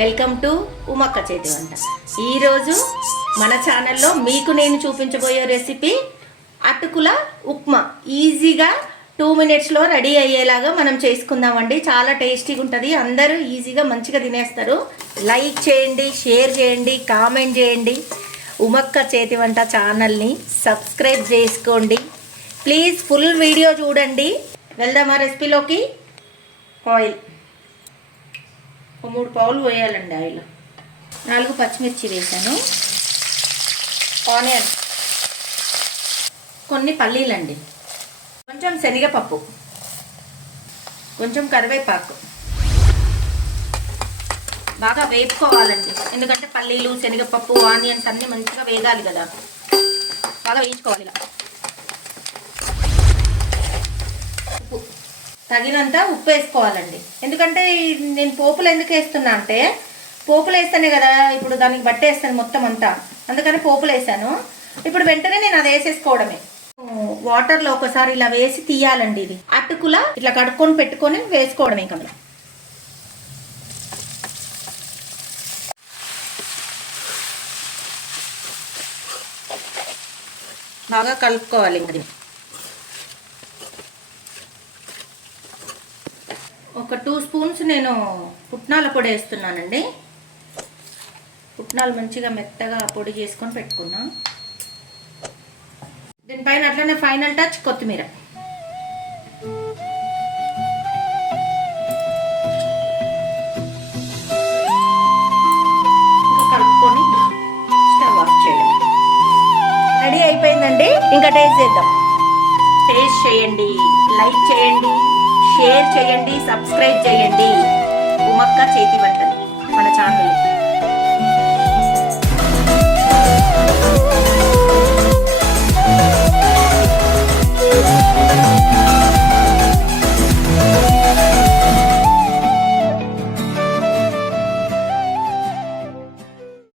Welcome to ఉమక్క చేతి వంట. ఈరోజు మన ఛానల్లో మీకు నేను చూపించబోయే రెసిపీ అటుకుల ఉప్మా. ఈజీగా 2 minutesలో రెడీ అయ్యేలాగా మనం చేసుకుందామండి. చాలా టేస్టీగా ఉంటుంది, అందరూ ఈజీగా మంచిగా తినేస్తారు. లైక్ చేయండి, షేర్ చేయండి, కామెంట్ చేయండి. ఉమక్క చేతి వంట ఛానల్ని సబ్స్క్రైబ్ చేసుకోండి ప్లీజ్. ఫుల్ వీడియో చూడండి. వెళ్దామా రెసిపీలోకి. ఆయిల్ 3 పావులు వేయాలండి. ఆయిల్ 4 పచ్చిమిర్చి వేసాను, ఆనియన్, కొన్ని పల్లీలండి, కొంచెం శనగపప్పు, కొంచెం కరివేపాకు. బాగా వేపుకోవాలండి, ఎందుకంటే పల్లీలు, శనగపప్పు, ఆనియన్స్ అన్నీ మంచిగా వేగాలి కదా, బాగా వేయించుకోవాలి. ఇలా ఉప్పు తగినంత ఉప్పు వేసుకోవాలండి. ఎందుకంటే నేను పోపులు ఎందుకు వేస్తున్నా అంటే, పోపులు వేస్తానే కదా ఇప్పుడు దానికి బట్టేస్తాను మొత్తం అంతా, అందుకని పోపులు వేసాను. ఇప్పుడు వెంటనే నేను అది వేసేసుకోవడమే. వాటర్లో ఒకసారి ఇలా వేసి తీయాలండి. ఇది అటుకుల ఇట్లా కడుక్కొని పెట్టుకొని వేసుకోవడమే. ఇంకా బాగా కలుపుకోవాలి. ఇంకా ఒక 2 స్పూన్స్ నేను పుట్నాల పొడి వేస్తున్నానండి. పుట్నాలు మంచిగా మెత్తగా పొడి చేసుకొని పెట్టుకున్నా. దీనిపైన అట్లనే ఫైనల్ టచ్ కొత్తిమీర. ఇంకా కలుపుకొని స్టవ్ ఆఫ్ చేయడం. రెడీ అయిపోయిందండి. ఇంకా టేస్ట్ చేద్దాం. టేస్ట్ చేయండి, లైక్ చేయండి, షేర్ చేయండి, సబ్స్క్రైబ్ చేయండి. ఉమక్క చేతి వంటని మన ఛానల్.